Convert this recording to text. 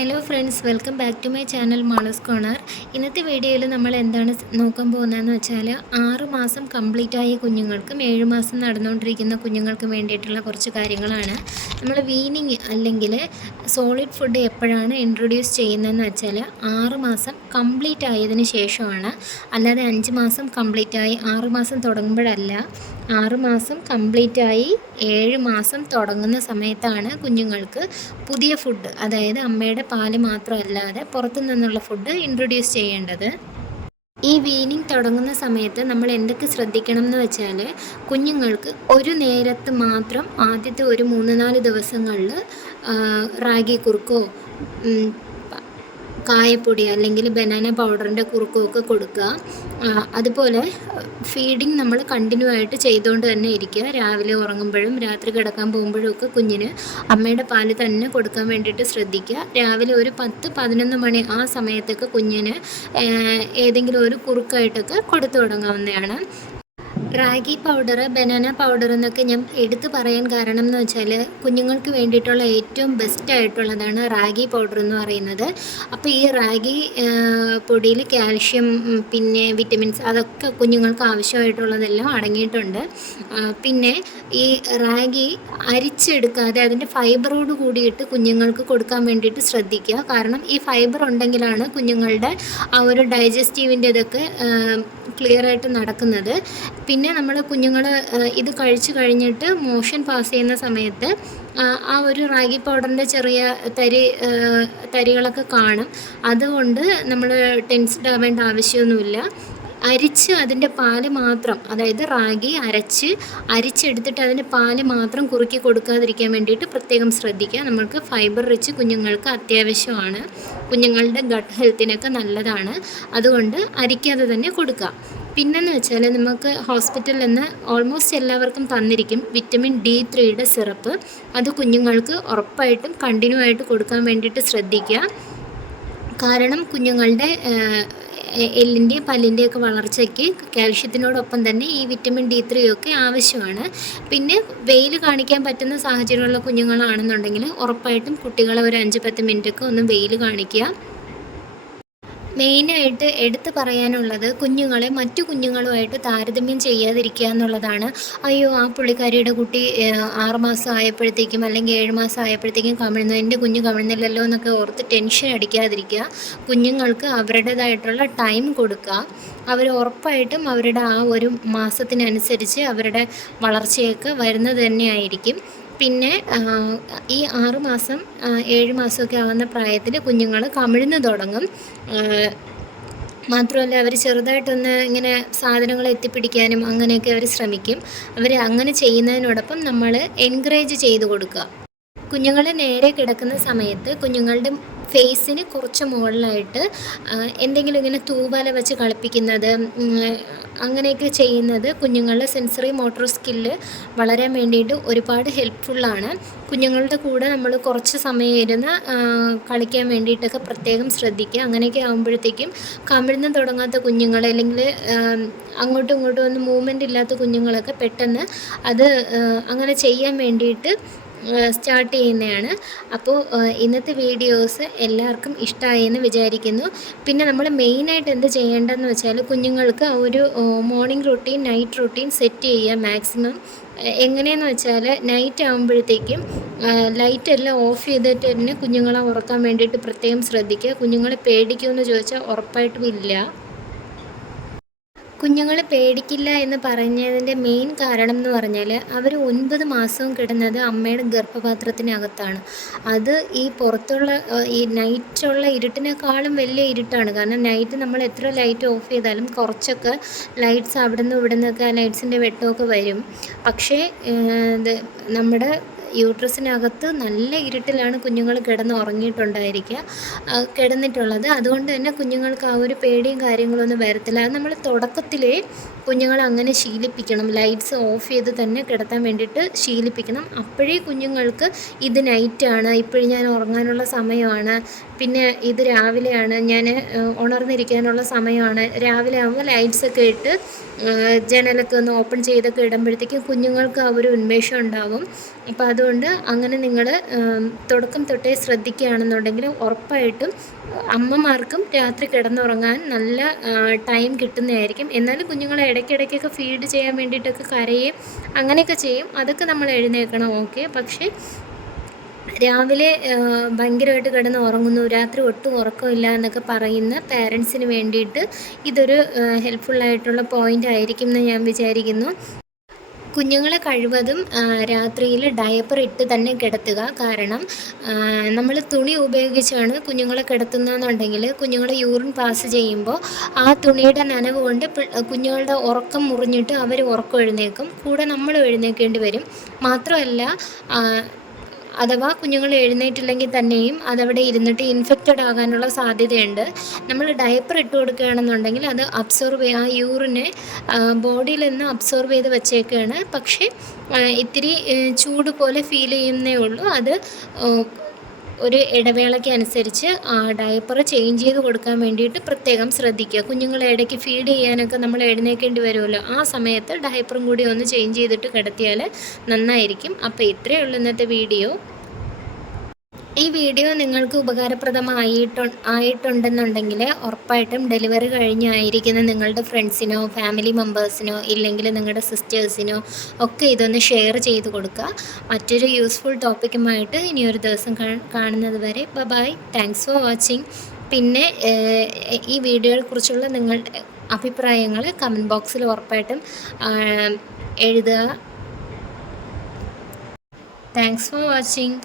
Hello friends, welcome back to my channel Malus corner. ഇന്നത്തെ വീഡിയോയിൽ നമ്മൾ എന്താണ് നോക്കാൻ പോകുന്നതെന്ന് വെച്ചാൽ 6 മാസം കംപ്ലീറ്റ് ആയ കുഞ്ഞുങ്ങൾക്കും 7 മാസം നടന്നുകൊണ്ടിരിക്കുന്ന കുഞ്ഞുങ്ങൾക്കും വേണ്ടിയിട്ടുള്ള കുറച്ച് കാര്യങ്ങളാണ്. നമ്മൾ വീനിങ് അല്ലെങ്കിൽ സോളിഡ് ഫുഡ് എപ്പോഴാണ് ഇൻട്രൊഡ്യൂസ് ചെയ്യുന്നതെന്ന് വെച്ചാൽ 6 മാസം കംപ്ലീറ്റ് ആയതിന് ശേഷമാണ്. അല്ലാതെ 5 മാസം കംപ്ലീറ്റ് ആയി 6 മാസം തുടങ്ങുമ്പോഴല്ല. 6 മാസം കംപ്ലീറ്റ് ആയി 7 മാസം തുടങ്ങുന്ന സമയത്താണ് കുഞ്ഞുങ്ങൾക്ക് പുതിയ ഫുഡ്, അതായത് അമ്മയുടെ പാല് മാത്രമല്ലാതെ പുറത്തു നിന്നുള്ള ഫുഡ് ഇൻട്രൊഡ്യൂസ് ചെയ്യേണ്ടത്. ഈ വീനിങ് തുടങ്ങുന്ന സമയത്ത് നമ്മൾ എന്തൊക്കെ ശ്രദ്ധിക്കണം എന്ന് വെച്ചാൽ, കുഞ്ഞുങ്ങൾക്ക് ഒരു നേരത്ത് മാത്രം ആദ്യത്തെ ഒരു 3-4 ദിവസങ്ങളിൽ റാഗി കുറുക്കോ കായപ്പൊടി അല്ലെങ്കിൽ ബനാന പൗഡറിൻ്റെ കുറുക്കുമൊക്കെ കൊടുക്കുക. അതുപോലെ ഫീഡിങ് നമ്മൾ കണ്ടിന്യൂ ആയിട്ട് ചെയ്തുകൊണ്ട് തന്നെ ഇരിക്കുക. രാവിലെ ഉറങ്ങുമ്പോഴും രാത്രി കിടക്കാൻ പോകുമ്പോഴും ഒക്കെ കുഞ്ഞിന് അമ്മയുടെ പാല് തന്നെ കൊടുക്കാൻ വേണ്ടിയിട്ട് ശ്രദ്ധിക്കുക. രാവിലെ ഒരു 10-11 മണി ആ സമയത്തൊക്കെ കുഞ്ഞിന് ഏതെങ്കിലും ഒരു കുറുക്കായിട്ടൊക്കെ കൊടുത്തു തുടങ്ങാവുന്നതാണ്. റാഗി പൗഡർ, ബനാന പൗഡർ എന്നൊക്കെ ഞാൻ എടുത്തു പറയാൻ കാരണം എന്ന് വെച്ചാൽ, കുഞ്ഞുങ്ങൾക്ക് വേണ്ടിയിട്ടുള്ള ഏറ്റവും ബെസ്റ്റ് ആയിട്ടുള്ളതാണ് റാഗി പൗഡർ എന്ന് പറയുന്നത്. അപ്പോൾ ഈ റാഗി പൊടിയിൽ കാൽഷ്യം, പിന്നെ വിറ്റമിൻസ്, അതൊക്കെ കുഞ്ഞുങ്ങൾക്ക് ആവശ്യമായിട്ടുള്ളതെല്ലാം അടങ്ങിയിട്ടുണ്ട്. പിന്നെ ഈ റാഗി അരിച്ചെടുക്കാതെ അതിൻ്റെ ഫൈബറോട് കൂടിയിട്ട് കുഞ്ഞുങ്ങൾക്ക് കൊടുക്കാൻ വേണ്ടിയിട്ട് ശ്രദ്ധിക്കുക. കാരണം ഈ ഫൈബർ ഉണ്ടെങ്കിലാണ് കുഞ്ഞുങ്ങളുടെ ആ ഒരു ഡൈജസ്റ്റീവിൻ്റെ ഇതൊക്കെ ക്ലിയറായിട്ട് നടക്കുന്നത്. പിന്നെ നമ്മൾ കുഞ്ഞുങ്ങൾ ഇത് കഴിച്ചു കഴിഞ്ഞിട്ട് മോഷൻ പാസ് ചെയ്യുന്ന സമയത്ത് ആ ഒരു റാഗി പൗഡറിൻ്റെ ചെറിയ തരികളൊക്കെ കാണും. അതുകൊണ്ട് നമ്മൾ ടെൻസ്ഡ് ആവേണ്ട ആവശ്യമൊന്നുമില്ല. അരിച്ച് അതിൻ്റെ പാല് മാത്രം, അതായത് റാഗി അരിച്ചെടുത്തിട്ട് അതിൻ്റെ പാല് മാത്രം കുറുക്കി കൊടുക്കാതിരിക്കാൻ വേണ്ടിയിട്ട് പ്രത്യേകം ശ്രദ്ധിക്കുക. നമുക്ക് ഫൈബർ റിച്ച് കുഞ്ഞുങ്ങൾക്ക് അത്യാവശ്യമാണ്, കുഞ്ഞുങ്ങളുടെ ഗട്ട് ഹെൽത്തിനൊക്കെ നല്ലതാണ്. അതുകൊണ്ട് അരിക്കാതെ തന്നെ കൊടുക്കുക. പിന്നെന്ന് വെച്ചാൽ, നമുക്ക് ഹോസ്പിറ്റലിൽ നിന്ന് ഓൾമോസ്റ്റ് എല്ലാവർക്കും തന്നിരിക്കും വിറ്റമിൻ D3 സിറപ്പ്. അത് കുഞ്ഞുങ്ങൾക്ക് ഉറപ്പായിട്ടും കണ്ടിന്യൂ ആയിട്ട് കൊടുക്കാൻ വേണ്ടിയിട്ട് ശ്രദ്ധിക്കുക. കാരണം കുഞ്ഞുങ്ങളുടെ എല്ലിൻ്റെയും പല്ലിൻ്റെയൊക്കെ വളർച്ചയ്ക്ക് കാൽഷ്യത്തിനോടൊപ്പം തന്നെ ഈ വിറ്റമിൻ D3 ഒക്കെ ആവശ്യമാണ്. പിന്നെ വെയിൽ കാണിക്കാൻ പറ്റുന്ന സാഹചര്യമുള്ള കുഞ്ഞുങ്ങളാണെന്നുണ്ടെങ്കിൽ ഉറപ്പായിട്ടും കുട്ടികളെ ഒരു 5-10 മിനിറ്റൊക്കെ ഒന്ന് വെയിൽ കാണിക്കുക. മെയിനായിട്ട് എടുത്തു പറയാനുള്ളത്, കുഞ്ഞുങ്ങളെ മറ്റു കുഞ്ഞുങ്ങളുമായിട്ട് താരതമ്യം ചെയ്യാതിരിക്കുക എന്നുള്ളതാണ്. അയ്യോ, ആ പുള്ളിക്കാരിയുടെ കുട്ടി 6 മാസം ആയപ്പോഴത്തേക്കും അല്ലെങ്കിൽ 7 മാസം ആയപ്പോഴത്തേക്കും കമിഴ്ന്നു, എൻ്റെ കുഞ്ഞ് കമിഴ്ന്നില്ലല്ലോ എന്നൊക്കെ ഓർത്ത് ടെൻഷൻ അടിക്കാതിരിക്കുക. കുഞ്ഞുങ്ങൾക്ക് അവരുടേതായിട്ടുള്ള ടൈം കൊടുക്കുക. അവർ ഉറപ്പായിട്ടും അവരുടെ ആ ഒരു മാസത്തിനനുസരിച്ച് അവരുടെ വളർച്ചയൊക്കെ വരുന്നത് തന്നെയായിരിക്കും. പിന്നെ ഈ 6 മാസം 7 മാസമൊക്കെ ആകുന്ന പ്രായത്തിൽ കുഞ്ഞുങ്ങൾ കമിഴ്ന്ന് തുടങ്ങും. മാത്രമല്ല, അവർ ചെറുതായിട്ടൊന്ന് ഇങ്ങനെ സാധനങ്ങൾ എത്തിപ്പിടിക്കാനും അങ്ങനെയൊക്കെ അവർ ശ്രമിക്കും. അവർ അങ്ങനെ ചെയ്യുന്നതിനോടൊപ്പം നമ്മൾ എൻകറേജ് ചെയ്ത് കൊടുക്കുക. കുഞ്ഞുങ്ങൾ നേരെ കിടക്കുന്ന സമയത്ത് കുഞ്ഞുങ്ങളുടെ ഫേസിന് കുറച്ച് മുകളിലായിട്ട് എന്തെങ്കിലും ഇങ്ങനെ തൂവാല വെച്ച് കളിപ്പിക്കുന്നത്, അങ്ങനെയൊക്കെ ചെയ്യുന്നത് കുഞ്ഞുങ്ങളുടെ സെൻസറി മോട്ടോർ സ്കില്ല് വളരാൻ വേണ്ടിയിട്ട് ഒരുപാട് ഹെൽപ്ഫുള്ളാണ്. കുഞ്ഞുങ്ങളുടെ കൂടെ നമ്മൾ കുറച്ച് സമയം ഇരുന്ന് കളിക്കാൻ വേണ്ടിയിട്ടൊക്കെ പ്രത്യേകം ശ്രദ്ധിക്കുക. അങ്ങനെയൊക്കെ ആകുമ്പോഴത്തേക്കും കമിഴ്ന്ന് തുടങ്ങാത്ത കുഞ്ഞുങ്ങൾ, അല്ലെങ്കിൽ അങ്ങോട്ടും ഇങ്ങോട്ടും ഒന്നും മൂവ്മെൻ്റ് ഇല്ലാത്ത കുഞ്ഞുങ്ങളൊക്കെ പെട്ടെന്ന് അത് അങ്ങനെ ചെയ്യാൻ വേണ്ടിയിട്ട് സ്റ്റാർട്ട് ചെയ്യുന്നതാണ്. അപ്പോൾ ഇന്നത്തെ വീഡിയോസ് എല്ലാവർക്കും ഇഷ്ടമായി എന്ന് വിചാരിക്കുന്നു. പിന്നെ നമ്മൾ മെയിനായിട്ട് എന്ത് ചെയ്യേണ്ടതെന്ന് വെച്ചാൽ, കുഞ്ഞുങ്ങൾക്ക് ഒരു morning routine, night routine set ചെയ്യുക മാക്സിമം. എങ്ങനെയെന്ന് വെച്ചാൽ, നൈറ്റ് ആകുമ്പോഴത്തേക്കും ലൈറ്റെല്ലാം ഓഫ് ചെയ്തിട്ട് തന്നെ കുഞ്ഞുങ്ങളെ ഉറക്കാൻ വേണ്ടിയിട്ട് പ്രത്യേകം ശ്രദ്ധിക്കുക. കുഞ്ഞുങ്ങളെ പേടിക്കുമെന്ന് ചോദിച്ചാൽ ഉറപ്പായിട്ടും ഇല്ല. കുഞ്ഞുങ്ങൾ പേടിക്കില്ല എന്ന് പറഞ്ഞതിൻ്റെ മെയിൻ കാരണം എന്ന് പറഞ്ഞാൽ, അവർ 9 മാസവും കിടന്നത് അമ്മയുടെ ഗർഭപാത്രത്തിനകത്താണ്. അത് ഈ പുറത്തുള്ള ഈ നൈറ്റുള്ള ഇരുട്ടിനേക്കാളും വലിയ ഇരുട്ടാണ്. കാരണം നൈറ്റ് നമ്മൾ എത്ര ലൈറ്റ് ഓഫ് ചെയ്താലും കുറച്ചൊക്കെ ലൈറ്റ്സ് അവിടെ നിന്നും ഇവിടെ നിന്നൊക്കെ ആ ലൈറ്റ്സിൻ്റെ വെട്ടമൊക്കെ വരും. പക്ഷേ നമ്മുടെ യൂട്രസിനകത്ത് നല്ല ഇരുട്ടിലാണ് കുഞ്ഞുങ്ങൾ കിടന്നിട്ടുള്ളത്. അതുകൊണ്ട് തന്നെ കുഞ്ഞുങ്ങൾക്ക് ആ ഒരു പേടിയും കാര്യങ്ങളൊന്നും വരത്തില്ല. അത് നമ്മൾ തുടക്കത്തിലേ കുഞ്ഞുങ്ങളെ അങ്ങനെ ശീലിപ്പിക്കണം. ലൈറ്റ്സ് ഓഫ് ചെയ്ത് തന്നെ കിടത്താൻ വേണ്ടിയിട്ട് ശീലിപ്പിക്കണം. അപ്പോഴേ കുഞ്ഞുങ്ങൾക്ക് ഇത് നൈറ്റാണ്, ഇപ്പോഴും ഞാൻ ഉറങ്ങാനുള്ള സമയമാണ്, പിന്നെ ഇത് രാവിലെയാണ്, ഞാൻ ഉണർന്നിരിക്കാനുള്ള സമയമാണ്. രാവിലെ ആകുമ്പോൾ ലൈറ്റ്സൊക്കെ ഇട്ട് ജനലൊക്കെ ഒന്ന് ഓപ്പൺ ചെയ്തൊക്കെ ഇടുമ്പോഴത്തേക്കും കുഞ്ഞുങ്ങൾക്ക് ആ ഒരു ഉന്മേഷം ഉണ്ടാകും. അപ്പോൾ അത് അതുകൊണ്ട് അങ്ങനെ നിങ്ങൾ തുടക്കം തൊട്ടേ ശ്രദ്ധിക്കുകയാണെന്നുണ്ടെങ്കിൽ ഉറപ്പായിട്ടും അമ്മമാർക്കും രാത്രി കിടന്നുറങ്ങാൻ നല്ല ടൈം കിട്ടുന്നതായിരിക്കും. എന്നാലും കുഞ്ഞുങ്ങളെ ഇടയ്ക്കിടയ്ക്കൊക്കെ ഫീഡ് ചെയ്യാൻ വേണ്ടിയിട്ടൊക്കെ കരയും അങ്ങനെയൊക്കെ ചെയ്യും, അതൊക്കെ നമ്മൾ എഴുന്നേൽക്കണം, ഓക്കെ. പക്ഷേ രാവിലെ ഭയങ്കരമായിട്ട് കിടന്ന് ഉറങ്ങുന്നു, രാത്രി ഒട്ടും ഉറക്കമില്ല എന്നൊക്കെ പറയുന്ന പാരൻസിന് വേണ്ടിയിട്ട് ഇതൊരു ഹെൽപ്ഫുള്ളായിട്ടുള്ള പോയിൻ്റ് ആയിരിക്കും എന്ന് ഞാൻ വിചാരിക്കുന്നു. കുഞ്ഞുങ്ങളെ കഴിവതും രാത്രിയിൽ ഡയപ്പർ ഇട്ട് തന്നെ കിടത്തുക. കാരണം നമ്മൾ തുണി ഉപയോഗിച്ചാണ് കുഞ്ഞുങ്ങളെ കിടത്തുന്നതെന്നുണ്ടെങ്കിൽ കുഞ്ഞുങ്ങളെ യൂറിൻ പാസ് ചെയ്യുമ്പോൾ ആ തുണിയുടെ നനവ് കൊണ്ട് കുഞ്ഞുങ്ങളുടെ ഉറക്കം മുറിഞ്ഞിട്ട് അവർ ഉറക്കം എഴുന്നേൽക്കും, കൂടെ നമ്മൾ എഴുന്നേൽക്കേണ്ടി വരും. മാത്രമല്ല അഥവാ കുഞ്ഞുങ്ങൾ എഴുന്നേറ്റില്ലെങ്കിൽ തന്നെയും അതവിടെ ഇരുന്നിട്ട് ഇൻഫെക്റ്റഡ് ആകാനുള്ള സാധ്യതയുണ്ട്. നമ്മൾ ഡയപ്പർ ഇട്ട് കൊടുക്കുകയാണെന്നുണ്ടെങ്കിൽ അത് ആ യൂറിനെ ബോഡിയിൽ നിന്ന് അബ്സോർവ് ചെയ്ത് വെച്ചേക്കുകയാണ്. പക്ഷേ ഇത്തിരി ചൂട് പോലെ ഫീൽ ചെയ്യുന്നേ ഉള്ളൂ. അത് ഒരു ഇടവേളയ്ക്ക് അനുസരിച്ച് ഡയപ്പർ ചേഞ്ച് ചെയ്ത് കൊടുക്കാൻ വേണ്ടിയിട്ട് പ്രത്യേകം ശ്രദ്ധിക്കുക. കുഞ്ഞുങ്ങളെ ഇടയ്ക്ക് ഫീഡ് ചെയ്യാനൊക്കെ നമ്മൾ എഴുന്നേൽക്കേണ്ടി വരുമല്ലോ, ആ സമയത്ത് ഡയപ്പറും കൂടി ഒന്ന് ചേഞ്ച് ചെയ്തിട്ട് കിടത്തിയാൽ നന്നായിരിക്കും. അപ്പോൾ ഇത്രയേ ഉള്ളൂ ഇന്നത്തെ വീഡിയോ. ഈ വീഡിയോ നിങ്ങൾക്ക് ആയിട്ടുണ്ടെന്നുണ്ടെങ്കിൽ ഉറപ്പായിട്ടും ഡെലിവറി കഴിഞ്ഞായിരിക്കുന്ന നിങ്ങളുടെ ഫ്രണ്ട്സിനോ ഫാമിലി മെമ്പേഴ്സിനോ ഇല്ലെങ്കിൽ നിങ്ങളുടെ സിസ്റ്റേഴ്സിനോ ഒക്കെ ഇതൊന്ന് ഷെയർ ചെയ്ത് കൊടുക്കുക. മറ്റൊരു യൂസ്ഫുൾ ടോപ്പിക്കുമായിട്ട് ഇനിയൊരു ദിവസം കാണുന്നത് വരെ ബൈ. Thanks for watching. പിന്നെ ഈ വീഡിയോയെക്കുറിച്ചുള്ള നിങ്ങളുടെ അഭിപ്രായങ്ങൾ കമൻറ്റ് ബോക്സിൽ ഉറപ്പായിട്ടും എഴുതുക. Thanks for watching.